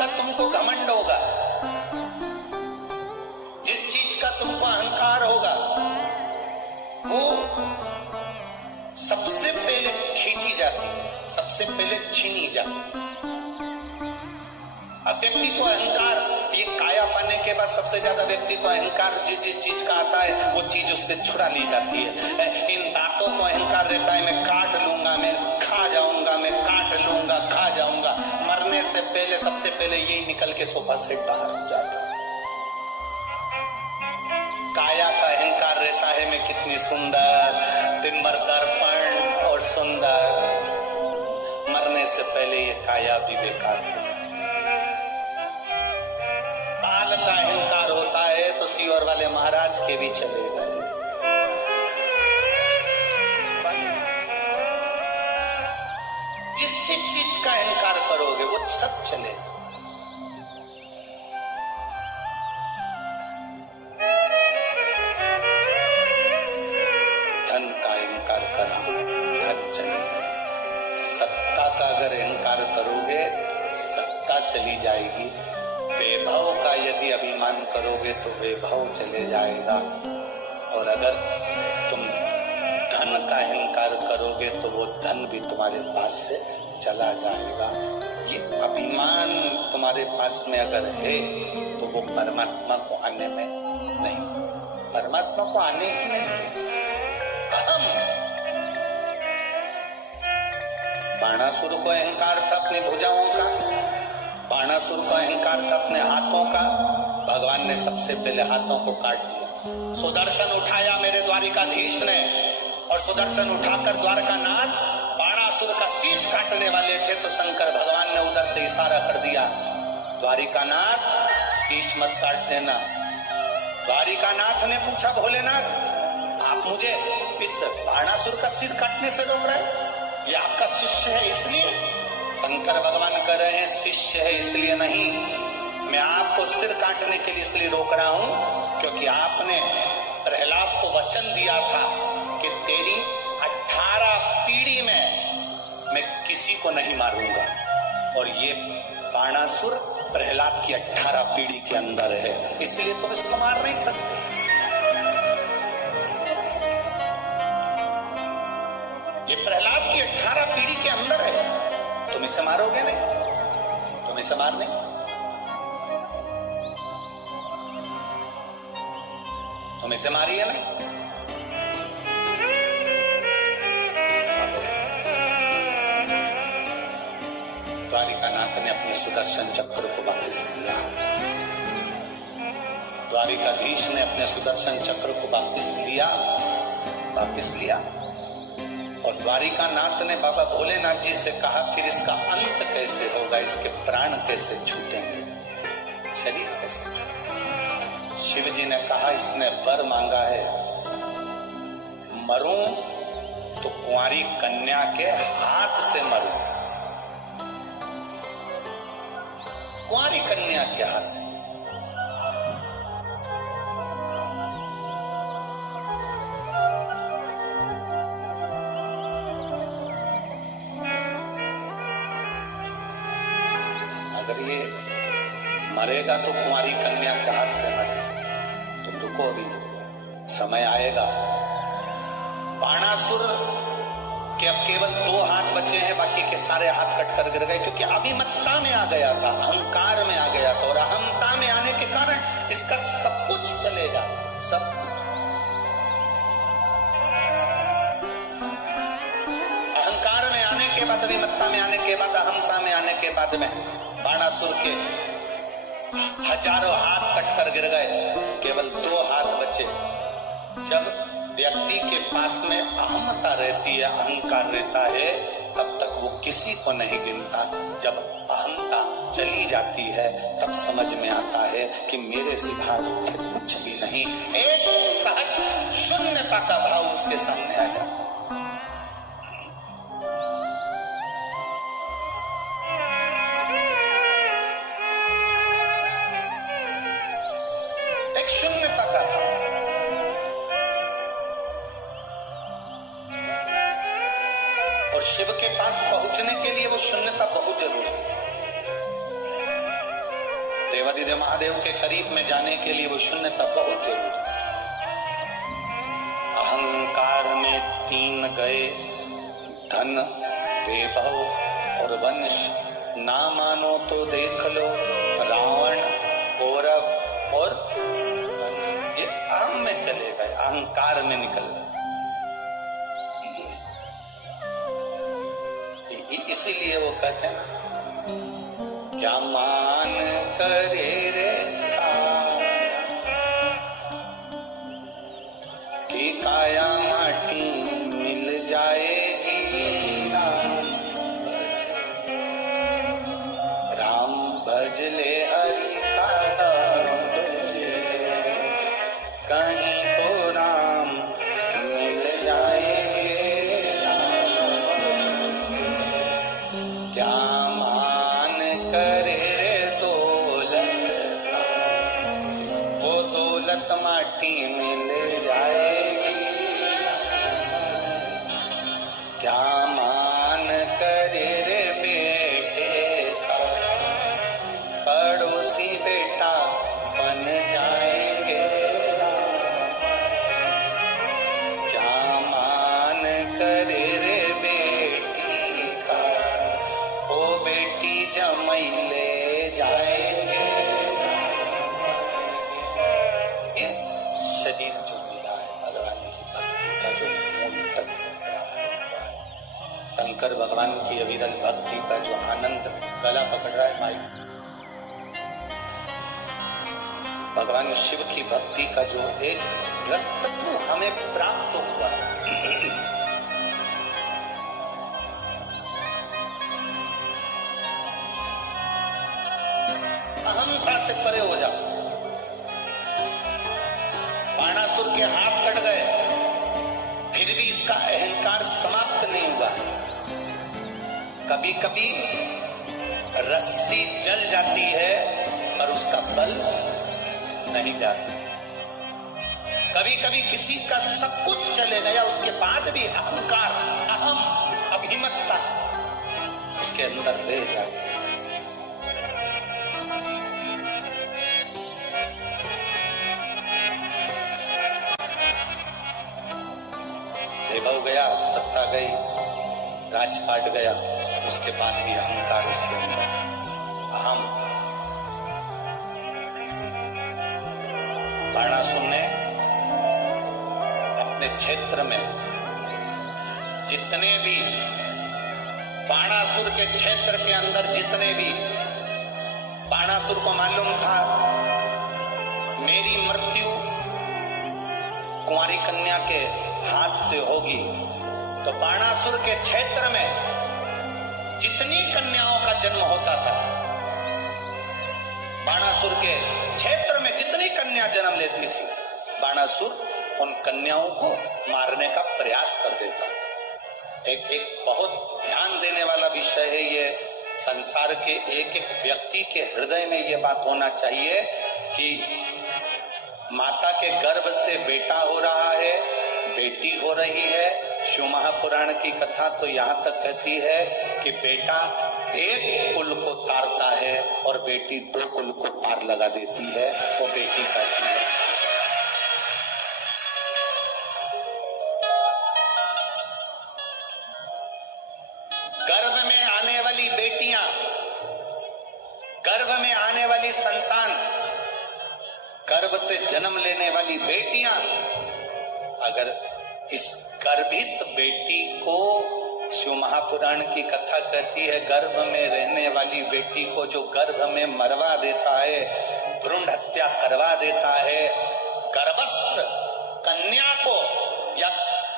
का तुमको घमंड होगा, जिस चीज का तुमको अहंकार होगा, वो सबसे पहले खींची जाती है, सबसे पहले छीनी जाती है। अब व्यक्ति को अहंकार, ये काया पाने के बाद सबसे ज्यादा व्यक्ति को अहंकार जिस चीज का आता है वो चीज उससे छुड़ा ली जाती है। इन दांतों को अहंकार रहता है, मैं काट लूंगा, मैं खा जाऊंगा, मैं काट लूंगा, खा जाऊंगा। मरने से पहले सबसे पहले यही निकल के सोफा सेट बाहर हो जाता है। काया का अहंकार रहता है, मैं कितनी सुंदर, दिन भर दर्पण और सुंदर। मरने से पहले ये काया भी बेकार हो जाती है। काल का अहंकार होता है तो सीवर वाले महाराज के भी चले गए। जिस चीज का अहंकार करोगे वो सब चले। धन का अहंकार करा, धन चले। सत्ता का अगर अहंकार करोगे सत्ता चली जाएगी। वैभव का यदि अभिमान करोगे तो वैभव चले जाएगा। और अगर तुम धन का अहंकार करोगे तो वो धन भी तुम्हारे पास से चला जाएगा। ये अभिमान तुम्हारे पास में अगर है तो वो परमात्मा को आने में नहीं, परमात्मा को आने ही नहीं है। अहम, बाणासुर को अहंकार था अपनी भुजाओं का, बाणासुर का अहंकार था अपने हाथों का। भगवान ने सबसे पहले हाथों को काट दिया। सुदर्शन उठाया मेरे द्वारिकाधीश ने, और सुदर्शन उठाकर द्वारकानाथ बाणासुर का शीश काटने वाले थे तो शंकर भगवान ने उधर से इशारा कर दिया, द्वारिकानाथ शीश मत काट देना। द्वारिकानाथ ने पूछा, भोलेनाथ आप मुझे इस बाणासुर का सिर काटने से रोक रहे हैं? ये आपका शिष्य है इसलिए? शंकर भगवान कह रहे हैं शिष्य है इसलिए नहीं, मैं आपको सिर काटने के लिए इसलिए रोक रहा हूं क्योंकि आपने प्रहलाद को वचन दिया था कि तेरी 18 पीढ़ी में मैं किसी को नहीं मारूंगा। और ये बाणासुर प्रहलाद की 18 पीढ़ी के अंदर है, इसलिए तुम इसको मार नहीं सकते। ये प्रहलाद की 18 पीढ़ी के अंदर है, तुम इसे मारोगे नहीं, तुम इसे मार नहीं, तुम इसे मारिए नहीं। द्वारिकानाथ ने अपने सुदर्शन चक्र को वापस लिया, द्वारिकाधीश ने अपने सुदर्शन चक्र को वापस लिया। और द्वारिकानाथ ने बाबा भोलेनाथ जी से कहा, फिर इसका अंत कैसे होगा, इसके प्राण कैसे छूटेंगे, शरीर कैसे? शिव जी ने कहा, इसने वर मांगा है, मरूं तो कुंवारी कन्या के हाथ से मरूं, कुंवारी कन्या के हाथ से। मरेगा तो कुंवारी कन्या के हाथ से मरे। तुम रुको, अभी समय आएगा। बाणासुर के अब केवल 2 हाथ बचे हैं, बाकी के सारे हाथ कटकर गिर गए क्योंकि अभिमत्ता में आ गया था, अहंकार में आ गया था। और अहंता में आने के कारण इसका सब कुछ चलेगा, सब। अहंकार में आने के बाद, अभिमत्ता में आने के बाद, अहंता में आने के बाद में बाणासुर के हजारों हाथ कटकर गिर गए, केवल 2 हाथ बचे। जब व्यक्ति के पास में अहमता रहती है, अहंकार रहता है, तब तक वो किसी को नहीं गिनता। जब अहंता चली जाती है तब समझ में आता है कि मेरे सिवा कुछ भी नहीं। एक सहज शून्यता का भाव उसके सामने आ जाता है। शून्यता का भाव। और शिव के पास पहुंचने के लिए वो शून्यता बहुत जरूरी है। देवादिदेव महादेव के करीब में जाने के लिए वो शून्यता बहुत जरूरी। अहंकार में 3 गए, धन, वैभव और वंश। ना मानो तो देख लो रावण, कौरव और ये अहम में चले गए, अहंकार में निकल गए। इसीलिए वो कहते हैं ना, क्या मान करे रे कि काया माटी मिल जाएगी। राम भज ले हरि का, कहीं तो राम मिल जाएंगे। क्या मान करे रे दौलत का, वो दौलत माटी मिल जाएगी। क्या मान करे रे बेटे का, पड़ोसी बेटा बन जाएंगे। क्या मान करे रे बेटी का, वो बेटी जमाई ले जाएंगे। ये शरीर जो मिला है भगवान की भक्ति का जो मूल तत्व, शंकर भगवान की अविरल भक्ति का जो आनंद गला पकड़ रहा है माई, भगवान शिव की भक्ति का जो एक रस तत्व हमें प्राप्त हुआ है। अहंता से परे हो जाओ। बाणासुर के हाथ कट गए, फिर भी इसका अहंकार समाप्त नहीं हुआ। कभी कभी रस्सी जल जाती है पर उसका बल नहीं जाता। कभी कभी किसी का सब कुछ चले गया, उसके बाद भी अहंकार, अहम, अभिमतता उसके अंदर रह जाती है। वैभव गया, सत्ता गई, राजपाट गया, उसके बाद भी अहंकार उसके अंदर, अहम। बाणासुर ने अपने क्षेत्र में जितने भी, बाणासुर के क्षेत्र के अंदर जितने भी, बाणासुर को मालूम था मेरी मृत्यु कुंवारी कन्या के हाथ से होगी, तो बाणासुर के क्षेत्र में जितनी कन्याओं का जन्म होता था, बाणासुर के क्षेत्र में जितनी कन्या जन्म लेती थी, बाणासुर उन कन्याओं को मारने का प्रयास कर देता था। एक बहुत ध्यान देने वाला विषय है ये। संसार के एक एक व्यक्ति के हृदय में ये बात होना चाहिए कि माता के गर्भ से बेटा हो रहा है, बेटी हो रही है। शिव महापुराण की कथा तो यहाँ तक कहती है कि बेटा एक कुल को तारता है और बेटी 2 कुल को पार लगा देती है, वो बेटी कहती है। गर्भ में आने वाली बेटियां, गर्भ में आने वाली संतान, गर्भ से जन्म लेने वाली बेटियां, अगर इस गर्भित बेटी को, शिव महापुराण की कथा कहती है, गर्भ में रहने वाली बेटी को जो गर्भ में मरवा देता है, भ्रूण हत्या करवा देता है, गर्भस्थ कन्या को या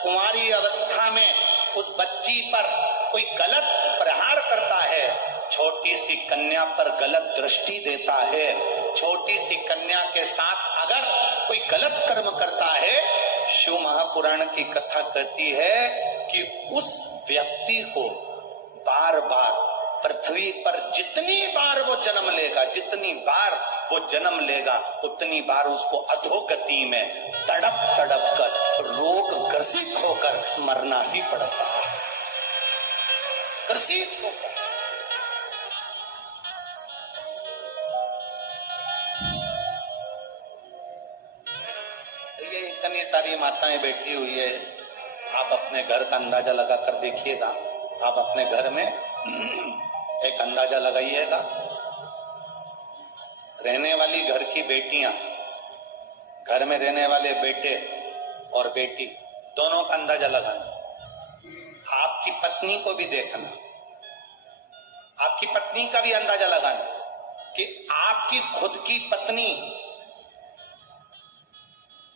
कुंवारी अवस्था में उस बच्ची पर कोई गलत प्रहार करता है, छोटी सी कन्या पर गलत दृष्टि देता है, छोटी सी कन्या के साथ अगर कोई गलत कर्म करता है, शिव महापुराण की कथा कहती है कि उस व्यक्ति को बार बार पृथ्वी पर जितनी बार वो जन्म लेगा, जितनी बार वो जन्म लेगा, उतनी बार उसको अधोगति में तड़प तड़प कर, रोग ग्रसित होकर मरना ही पड़ता है। ग्रसित होकर इतनी सारी माताएं बैठी हुई है, आप अपने घर का अंदाजा लगा कर देखिएगा। आप अपने घर में एक अंदाजा लगाइएगा, रहने वाली घर की बेटियां, घर में रहने वाले बेटे और बेटी, दोनों का अंदाजा लगाना। आपकी पत्नी को भी देखना, आपकी पत्नी का भी अंदाजा लगाना कि आपकी खुद की पत्नी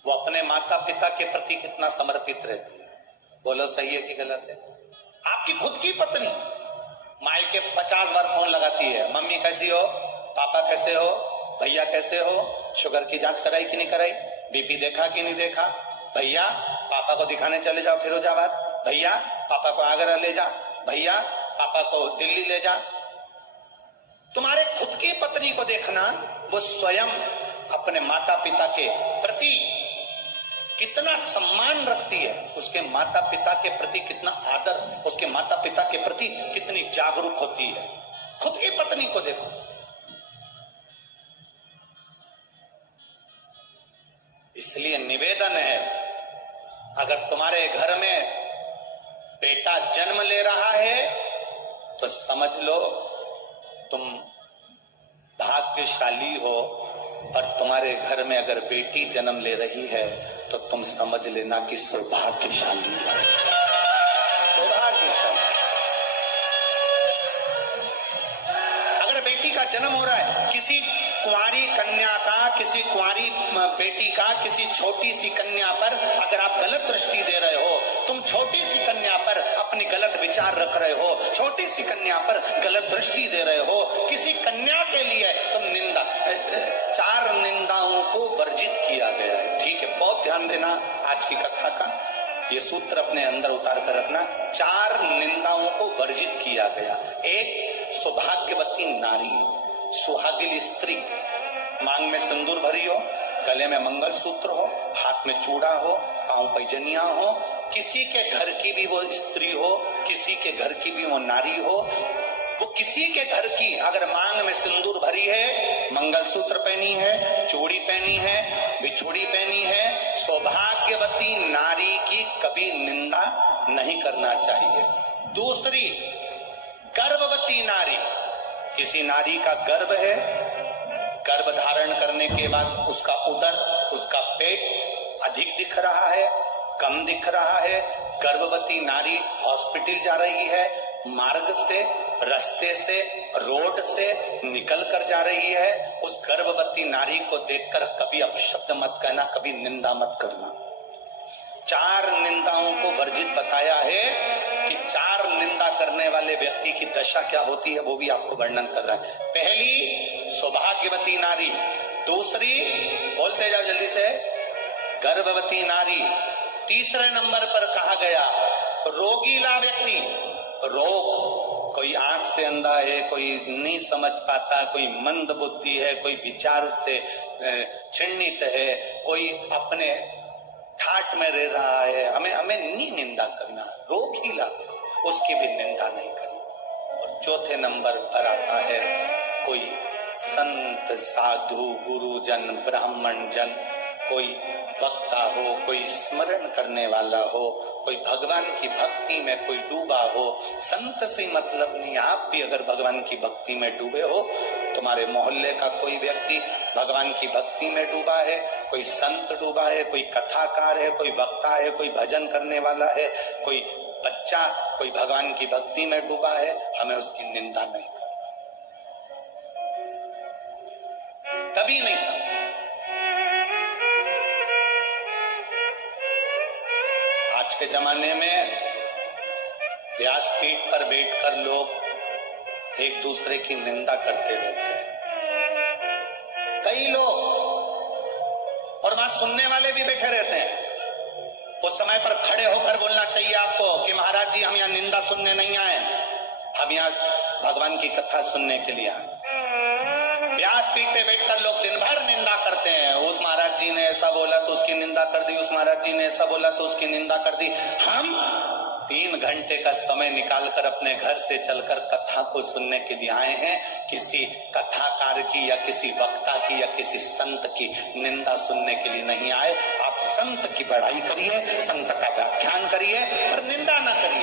वो अपने माता पिता के प्रति कितना समर्पित रहती है। बोलो सही है कि गलत है? आपकी खुद की पत्नी माई के 50 बार फोन लगाती है, मम्मी कैसी हो, पापा कैसे हो, भैया कैसे हो, शुगर की जांच कराई कि नहीं कराई, बीपी देखा कि नहीं देखा, भैया पापा को दिखाने चले जाओ फिरोजाबाद, भैया पापा को आगरा ले जा, भैया पापा को दिल्ली ले जा। तुम्हारे खुद की पत्नी को देखना, वो स्वयं अपने माता पिता के प्रति कितना सम्मान रखती है, उसके माता पिता के प्रति कितना आदर, उसके माता पिता के प्रति कितनी जागरूक होती है। खुद की पत्नी को देखो। इसलिए निवेदन है, अगर तुम्हारे घर में बेटा जन्म ले रहा है तो समझ लो तुम भाग्यशाली हो, और तुम्हारे घर में अगर बेटी जन्म ले रही है तो तुम समझ लेना कि सौभाग्यशाली है, सौभाग्यशाली। अगर बेटी का जन्म हो रहा है, किसी कुंवारी कन्या का, किसी कुंवारी बेटी का, किसी छोटी सी कन्या पर अगर आप गलत दृष्टि दे रहे हो, तुम छोटी सी कन्या पर अपनी गलत विचार रख रहे हो, छोटी सी कन्या पर गलत दृष्टि दे रहे हो, किसी कन्या के लिए तुम निंदा, 4 निंदाओं को वर्जित किया गया है। ठीक है, बहुत ध्यान देना आज की कथा का, ये सूत्र अपने अंदर उतार कर रखना। 4 निंदाओं को वर्जित किया गया। एक, सौभाग्यवती नारी, सुहागिन स्त्री, मांग में सिंदूर भरी हो, गले में मंगलसूत्र हो, हाथ में चूड़ा हो, पांव पैजनिया हो, किसी के घर की भी वो स्त्री हो, किसी के घर की भी वो नारी हो, वो किसी के घर की अगर मांग में सिंदूर भरी है, मंगलसूत्र पहनी है, चूड़ी पहनी है, बिछुड़ी पहनी है, सौभाग्यवती नारी की कभी निंदा नहीं करना चाहिए। दूसरी, गर्भवती नारी, किसी नारी का गर्भ है, गर्भ धारण करने के बाद उसका उदर, उसका पेट अधिक दिख रहा है, कम दिख रहा है, गर्भवती नारी हॉस्पिटल जा रही है, मार्ग से, रास्ते से, रोड से निकल कर जा रही है, उस गर्भवती नारी को देखकर कभी अपशब्द मत कहना, कभी निंदा मत करना। 4 निंदाओं को वर्जित बताया है कि 4 निंदा करने वाले व्यक्ति की दशा क्या होती है, वो भी आपको वर्णन कर रहा है। पहली, सौभाग्यवती नारी। दूसरी, बोलते जाओ जल्दी से, गर्भवती नारी। तीसरे नंबर पर कहा गया रोगीला व्यक्ति। रोग, कोई आंख से अंधा है, कोई नहीं समझ पाता, कोई मंद बुद्धि है, कोई विचार से छिन्नित है, कोई अपने ठाट में रह रहा है, हमें नहीं निंदा करना, रोगीला, उसकी भी निंदा नहीं करनी। और चौथे नंबर पर आता है कोई संत, साधु, गुरुजन, ब्राह्मण जन, कोई वक्ता हो, कोई स्मरण करने वाला हो, कोई भगवान की भक्ति में कोई डूबा हो। संत से मतलब नहीं, आप भी अगर भगवान की भक्ति में डूबे हो, तुम्हारे मोहल्ले का कोई व्यक्ति भगवान की भक्ति में डूबा है, कोई संत डूबा है, कोई कथाकार है, कोई वक्ता है, कोई भजन करने वाला है, कोई बच्चा कोई भगवान की भक्ति में डूबा है, हमें उसकी निंदा नहीं करना, कभी नहीं करना। आज के जमाने में व्यासपीठ पर बैठकर लोग एक दूसरे की निंदा करते रहते हैं, कई लोग, और वहां सुनने वाले भी बैठे रहते हैं। उस समय पर खड़े होकर बोलना चाहिए आपको कि महाराज जी, हम यहाँ निंदा सुनने नहीं आए, हम यहाँ भगवान की कथा सुनने के लिए आए। व्यासपीठ पे बैठकर लोग दिन भर निंदा करते हैं, उस महाराज जी ने ऐसा बोला तो उसकी निंदा कर दी, उस महाराज जी ने ऐसा बोला तो उसकी निंदा कर दी। हम 3 घंटे का समय निकालकर अपने घर से चलकर कथा को सुनने के लिए आए हैं, किसी कथाकार की या किसी वक्ता की या किसी संत की निंदा सुनने के लिए नहीं आए। आप संत की बड़ाई करिए, संत का व्याख्यान करिए, पर निंदा न करिए।